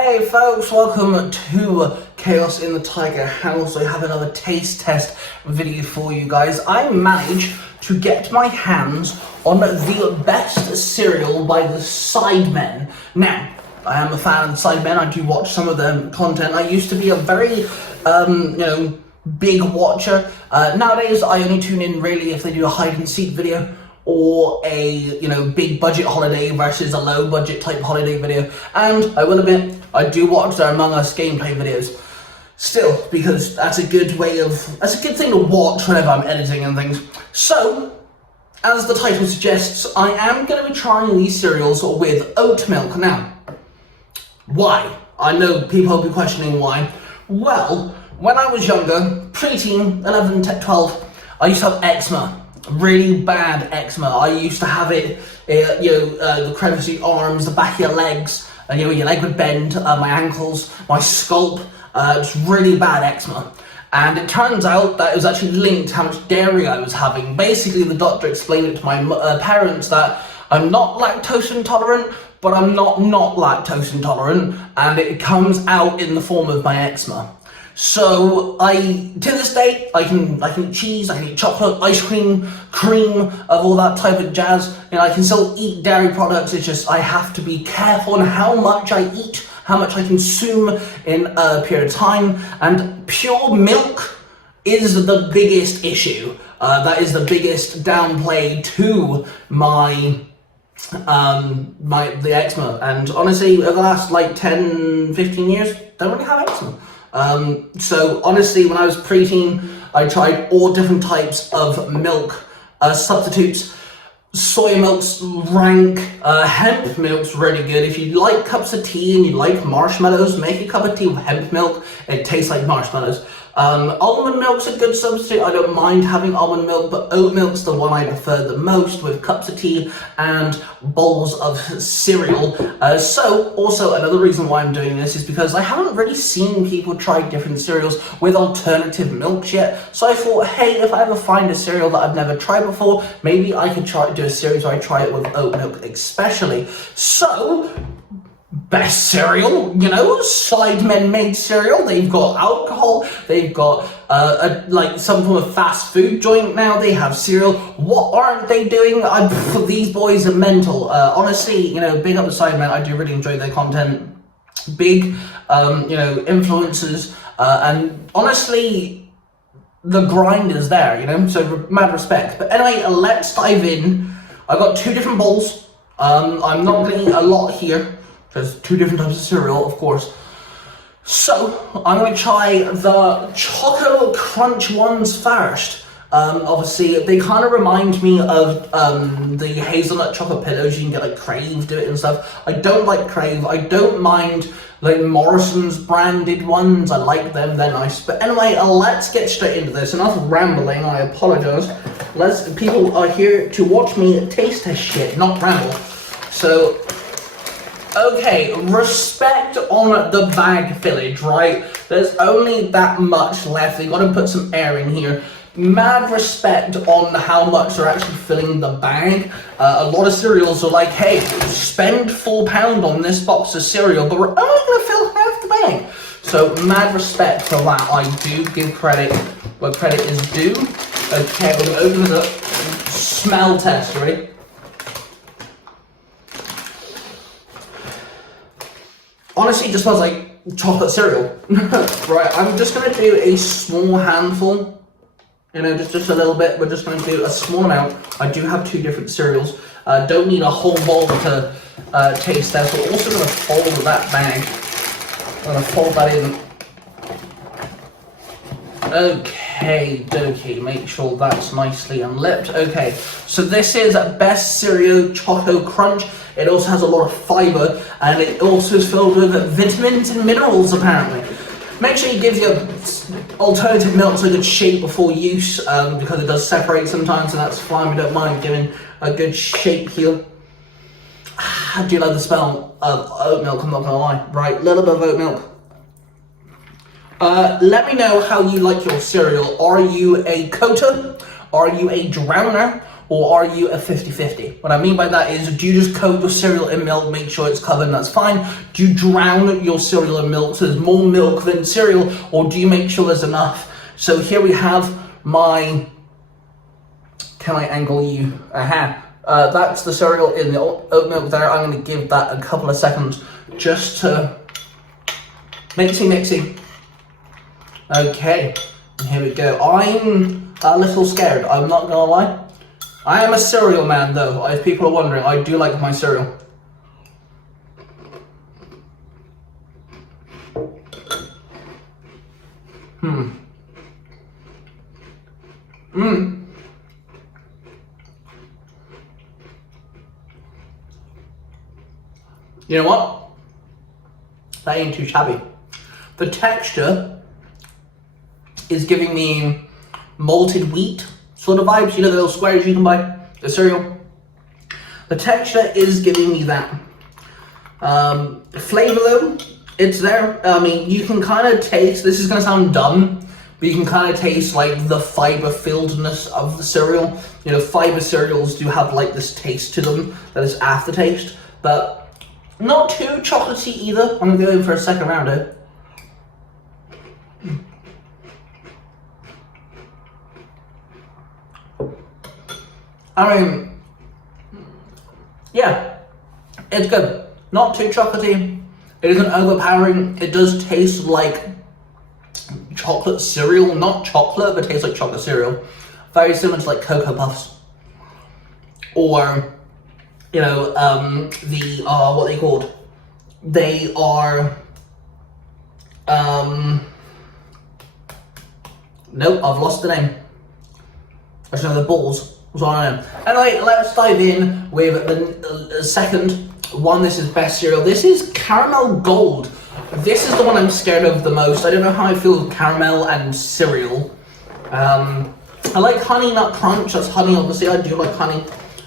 Hey folks, welcome to Chaos in the Tiger House. I have another taste test video for you guys. I managed to get my hands on the best cereal by the Sidemen. Now, I am a fan of the Sidemen. I do watch some of their content. I used to be a very, big watcher. Nowadays, I only tune in really if they do a hide and seek video or a, big budget holiday versus a low budget type holiday video. And I will admit, I do watch their Among Us gameplay videos. Still, because that's a good thing to watch whenever I'm editing and things. So, as the title suggests, I am going to be trying these cereals with oat milk. Now, why? I know people will be questioning why. Well, when I was younger, preteen, 11, 12, I used to have eczema. Really bad eczema. I used to have it, the crevice of your arms, the back of your legs, and your leg would bend, my ankles, my scalp. It's really bad eczema. And it turns out that it was actually linked to how much dairy I was having. Basically, the doctor explained it to my parents that I'm not lactose intolerant, but I'm not lactose intolerant, and it comes out in the form of my eczema. So to this day, I can eat cheese, I can eat chocolate, ice cream, cream, of all that type of jazz. I can still eat dairy products. It's just I have to be careful on how much I eat, how much I consume in a period of time. And pure milk is the biggest issue. That is the biggest downplay to my the eczema. And honestly, over the last 10, 15 years, don't really have eczema. So honestly, when I was preteen, I tried all different types of milk substitutes. Soy milk's rank, hemp milk's really good. If you like cups of tea and you like marshmallows, make a cup of tea with hemp milk. It tastes like marshmallows. Almond milk's a good substitute. I don't mind having almond milk, but oat milk's the one I prefer the most with cups of tea and bowls of cereal. So also another reason why I'm doing this is because I haven't really seen people try different cereals with alternative milks yet. So I thought, hey, if I ever find a cereal that I've never tried before, maybe I could do a series where I try it with oat milk especially. So, best cereal, Sidemen made cereal. They've got alcohol, they've got some form of fast food joint now, they have cereal. What aren't they doing? These boys are mental. Honestly, big up the Sidemen. I do really enjoy their content. Big, influencers, and honestly, the grind is there, so mad respect. But anyway, let's dive in. I've got two different bowls. I'm not going to eat a lot here. There's two different types of cereal, of course. So, I'm going to try the Choco Crunch ones first. Obviously, they kind of remind me of the hazelnut chocolate pillows. You can get Crave, do it and stuff. I don't like Crave. I don't mind Morrison's branded ones. I like them, they're nice. But anyway, let's get straight into this. Enough rambling, I apologize. People are here to watch me taste test shit, not ramble. So, okay, respect on the bag fillage, right? There's only that much left. They gotta put some air in here. Mad respect on how much they're actually filling the bag. A lot of cereals are like, hey, spend £4 on this box of cereal, but we're only gonna fill half the bag. So mad respect for that. I do give credit where credit is due. Okay, we're gonna open this up. Smell test, ready? Honestly, it just smells like chocolate cereal. Right, I'm just going to do a small handful. Just a little bit. We're just going to do a small amount. I do have two different cereals. Don't need a whole bowl to taste test. We're also going to fold that bag. I'm going to fold that in. Okay, make sure that's nicely unlipped. Okay, so this is Best Cereal Choco Crunch. It also has a lot of fiber, and it also is filled with vitamins and minerals, apparently. Make sure you give your alternative milks a good shake before use, because it does separate sometimes, and that's fine. We don't mind giving a good shake here. I do love the smell of oat milk, I'm not gonna lie. Right, a little bit of oat milk. Let me know how you like your cereal. Are you a coater? Are you a drowner? or are you a 50-50? What I mean by that is, do you just coat your cereal in milk, make sure it's covered and that's fine? Do you drown your cereal in milk so there's more milk than cereal, or do you make sure there's enough? So here we have my, can I angle you? That's the cereal in the oat milk there. I'm going to give that a couple of seconds just to mixy. Okay, and here we go. I'm a little scared, I'm not gonna lie. I am a cereal man though, if people are wondering. I do like my cereal. You know what? That ain't too shabby. The texture is giving me malted wheat sort of vibes. You know the little squares you can buy, the cereal? The texture is giving me that. Flavor though, it's there. I mean, you can kind of taste, this is going to sound dumb, but you can kind of taste like the fiber filledness of the cereal. You know, fiber cereals do have like this taste to them that is aftertaste, but not too chocolatey either. I'm going to go in for a second round here. I mean, yeah, it's good. Not too chocolatey. It isn't overpowering. It does taste like chocolate cereal. Not chocolate, but it tastes like chocolate cereal. Very similar to like Cocoa Puffs. Or, you know, what are they called? They are, nope, I've lost the name. I just know the balls. That's all I know. Anyway, let's dive in with the second one. This is best cereal. This is Caramel Gold. This is the one I'm scared of the most. I don't know how I feel with caramel and cereal. I like Honey Nut Crunch. That's honey, obviously. I do like honey.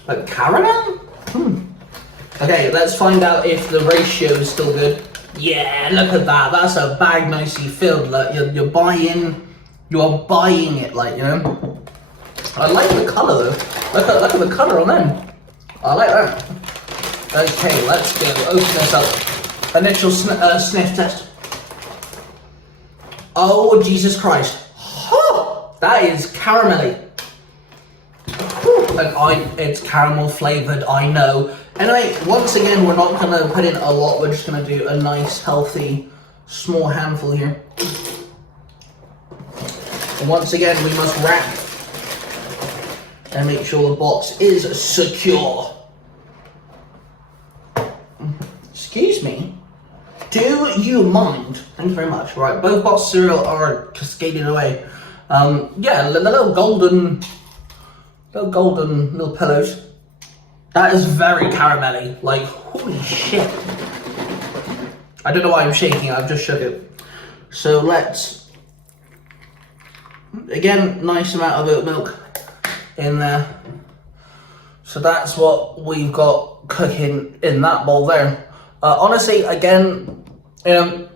But caramel? Okay, let's find out if the ratio is still good. Yeah, look at that. That's a bag nicely filled. Like, you're buying it, like, you know. I like the colour though. Look at the colour on them. I like that. Okay, let's go. Open this up. Initial sniff test. Oh, Jesus Christ. Oh, that is caramelly. And it's caramel flavoured, I know. Anyway, once again, we're not going to put in a lot. We're just going to do a nice, healthy, small handful here. And once again, we must wrap and make sure the box is secure. Excuse me. Do you mind? Thank you very much. Right, both boxes of cereal are cascaded away. Yeah, the little golden little pillows. That is very caramelly. Like, holy shit. I don't know why I'm shaking. I've just shook it. So let's, again, nice amount of oat milk in there. So that's what we've got cooking in that bowl there. Honestly, again, you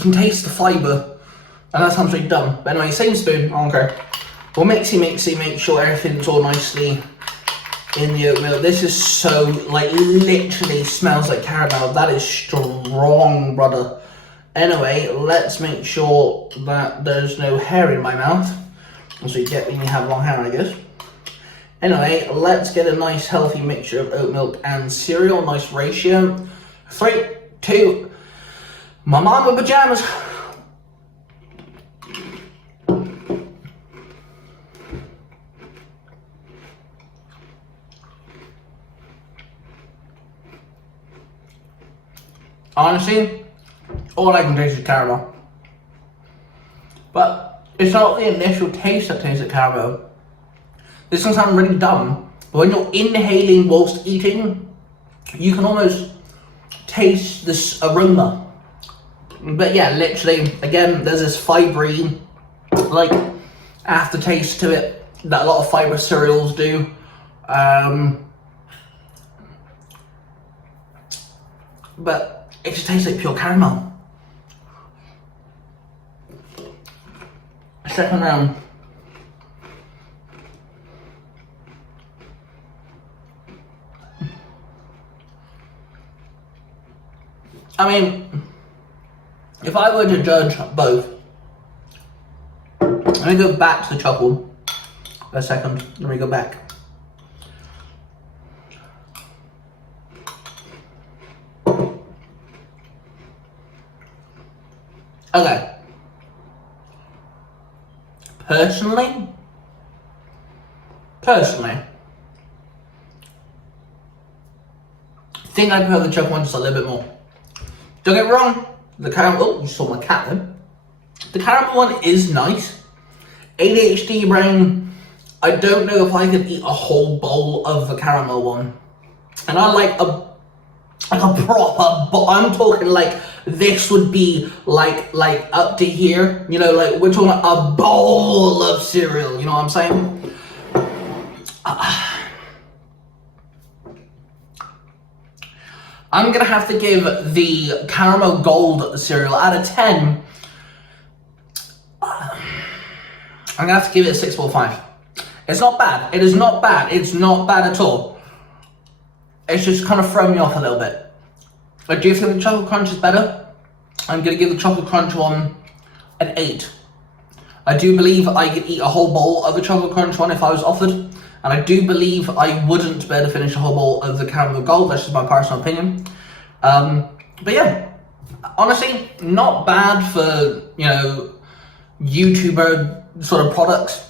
can taste the fibre, and that sounds really dumb. But anyway, same spoon, I don't care. We'll mixy, make sure everything's all nicely in the oat milk. This is so, like, literally smells like caramel. That is strong, brother. Anyway, let's make sure that there's no hair in my mouth. As we get when you have long hair, I guess. Anyway, let's get a nice healthy mixture of oat milk and cereal. Nice ratio. 3, 2, my mama pajamas. Honestly, all I can taste is caramel. But it's not the initial taste that tastes like caramel. This can sound really dumb, but when you're inhaling whilst eating, you can almost taste this aroma. But yeah, literally, again, there's this fibrey, like, aftertaste to it that a lot of fiber cereals do. But it just tastes like pure caramel. Second round. I mean, if I were to judge both, let me go back to the Choco a second. Let me go back. Okay. Personally, I think I prefer the Choco one just a little bit more. Don't get me wrong, the caramel, oh, you saw my cat then. The caramel one is nice. ADHD brain, I don't know if I could eat a whole bowl of the caramel one. And I like a proper, but I'm talking like this would be like up to here, you know, like we're talking a bowl of cereal, you know what I'm saying? I'm gonna have to give the caramel gold cereal out of 10. I'm gonna have to give it a 6.5. It's not bad. It is not bad. It's not bad at all. It's just kind of thrown me off a little bit. I do think the Chocolate Crunch is better. I'm gonna give the Chocolate Crunch one an 8. I do believe I could eat a whole bowl of the Chocolate Crunch one if I was offered. And I do believe I wouldn't be able to finish a whole bowl of the caramel gold. That's just my personal opinion. But yeah, honestly, not bad for, you know, YouTuber sort of products.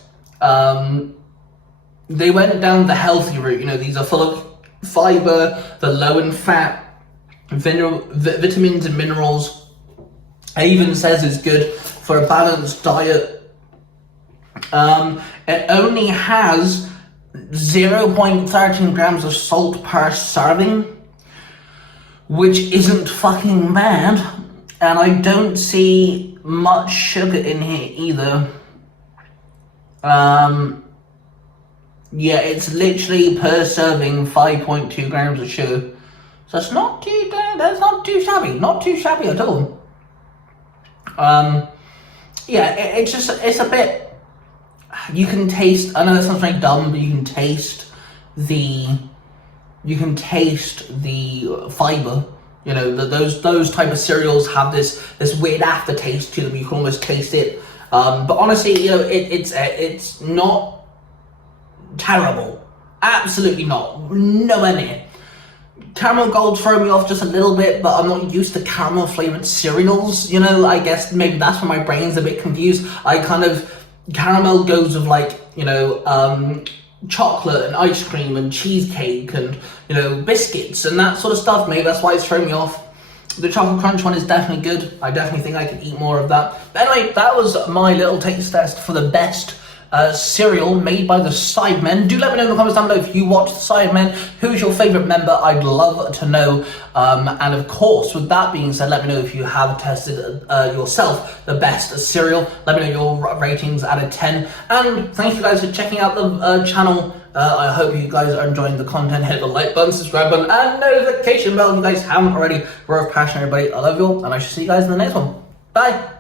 They went down the healthy route. You know, these are full of fiber, they're low in fat, vitamins and minerals. It even says it's good for a balanced diet. It only has 0.13 grams of salt per serving, which isn't fucking bad, and I don't see much sugar in here either. Yeah, it's literally per serving 5.2 grams of sugar, so it's not too bad. That's not too shabby at all. Yeah, it's a bit. You can taste, I know that sounds very dumb, but you can taste the fiber. You know, those type of cereals have this weird aftertaste to them. You can almost taste it. But honestly, you know, it's not terrible. Absolutely not. Nowhere near. Caramel Gold throw me off just a little bit, but I'm not used to caramel flavored cereals. You know, I guess maybe that's where my brain's a bit confused. Caramel goes with, like, you know, chocolate and ice cream and cheesecake and, you know, biscuits and that sort of stuff. Maybe that's why it's thrown me off. The Chocolate Crunch one is definitely good. I definitely think I could eat more of that. But anyway, that was my little taste test for the best cereal made by the Sidemen. Do let me know in the comments down below if you watch the Sidemen. Who's your favourite member? I'd love to know. And of course, with that being said, let me know if you have tested yourself the best cereal. Let me know your ratings out of 10. And thank you guys for checking out the channel. I hope you guys are enjoying the content. Hit the like button, subscribe button, and notification bell if you guys haven't already. We're of passion, everybody. I love you all, and I shall see you guys in the next one. Bye.